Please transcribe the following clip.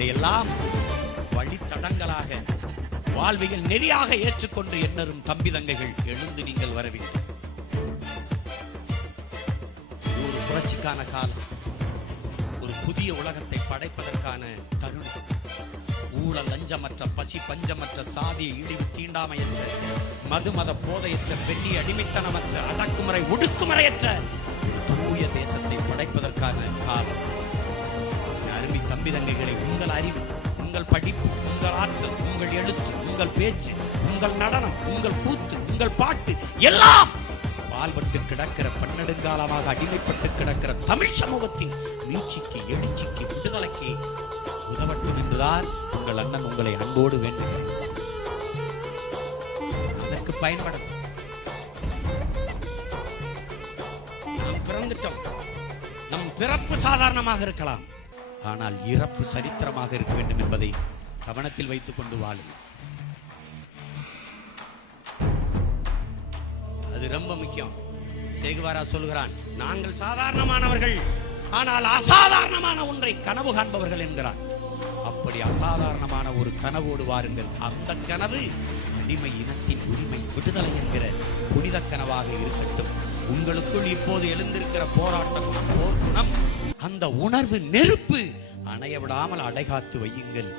இதையெல்லாம் வழித்தடங்களாக வாழ்வியல் நெறியாக ஏற்றுக்கொண்டு எண்ணரும் தம்பி தங்கைகள் எழுந்து நீங்கள் வரவில்லை. ஒரு புரட்சிக்கான காலம், ஒரு புதிய உலகத்தை படைப்பதற்கான தருணம். ஊழல் லஞ்சமற்ற, பசி பஞ்சமற்ற, சாதிய இழிவு தீண்டாமையற்ற, மது மத போதையற்ற, பெண்ணி அடிமைத்தனமற்ற, அடக்குமுறை ஒடுக்குமுறையற்ற தூய தேசத்தை படைப்பதற்கான காலம். அருமை தம்பி தங்கைகளை, உங்கள் அறிவு, உங்கள் படிப்பு, உங்கள் ஆற்றல், உங்கள் எழுத்து, உங்கள் பேச்சு, உங்கள் நடனம், உங்கள் கூத்து, உங்கள் பாட்டு எல்லாம் பால்பட்டு கிடக்கிற, பன்னெடுங்காலமாக அடிமைப்பட்டு கிடக்கிற தமிழ் சமூகத்தின் மீட்சிக்கு, எழுச்சிக்கு, விடுதலைக்கு உதவட்டும் என்றுதான் உங்கள் அண்ணன் உங்களை அன்போடு வேண்டுகிறேன். அதற்கு பயன்படும். நாம் பிறந்துட்டோம். நம் பிறப்பு சாதாரணமாக இருக்கலாம், ஆனால் இறப்பு சரித்திரமாக இருக்க வேண்டும் என்பதை கவனத்தில் வைத்துக் கொண்டு வாழும். அது ரொம்ப முக்கியம். சேகுவாரா சொல்கிறான், நாங்கள் சாதாரணமானவர்கள், ஆனால் அசாதாரணமான ஒன்றை கனவு காண்பவர்கள் என்கிறான். அப்படி அசாதாரணமான ஒரு கனவோடு வாருங்கள். அந்த கனவு அடிமை இனத்தின் உரிமை, விடுதலை என்கிற புனித கனவாக இருக்கட்டும். உங்களுக்குள் இப்போது எழுந்திருக்கிற போராட்டம், போர் குணம், அந்த உணர்வு நெருப்பு அணைய விடாமல் அடைகாத்து வையுங்கள்.